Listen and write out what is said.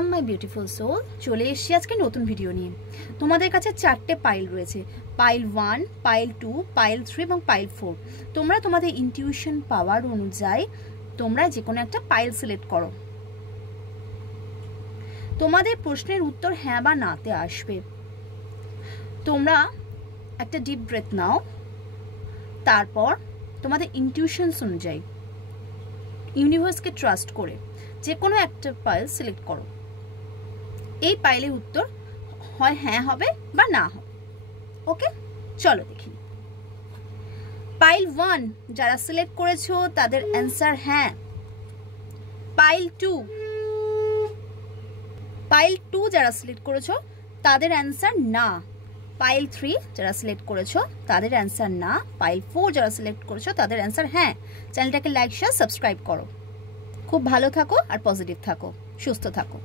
Welcome my beautiful soul. চলে এসেছি আজকে নতুন ভিডিও নিয়ে। তোমাদের কাছে 4টে পাইল রয়েছে, পাইল 1, পাইল 2, পাইল 3 এবং পাইল 4। তোমরা তোমাদের ইনটিউশন পাওয়ার অনুযায়ী তোমরা যে কোনো একটা পাইল সিলেক্ট করো। তোমাদের প্রশ্নের উত্তর হ্যাঁ বা নাতে আসবে। তোমরা একটা ডিপ ব্রেথ নাও, তারপর তোমাদের ইনটিউশনস অনুযায়ী ইউনিভার্সকে ট্রাস্ট করে যে কোনো একটা পাইল সিলেক্ট করো। এই পাইলের উত্তর হয় হ্যাঁ হবে বা না হবে। ওকে, চলো দেখি। পাইল 1 যারা সিলেক্ট করেছো তাদের অ্যান্সার হ্যাঁ। পাইল 2 যারা সিলেক্ট করেছো তাদের অ্যান্সার না। পাইল 3 যারা সিলেক্ট করেছো তাদের অ্যান্সার না। পাইল 4 যারা সিলেক্ট করেছো তাদের অ্যান্সার হ্যাঁ। চ্যানেলটাকে লাইক শেয়ার সাবস্ক্রাইব করো। খুব ভালো থাকো আর পজিটিভ থাকো, সুস্থ থাকো।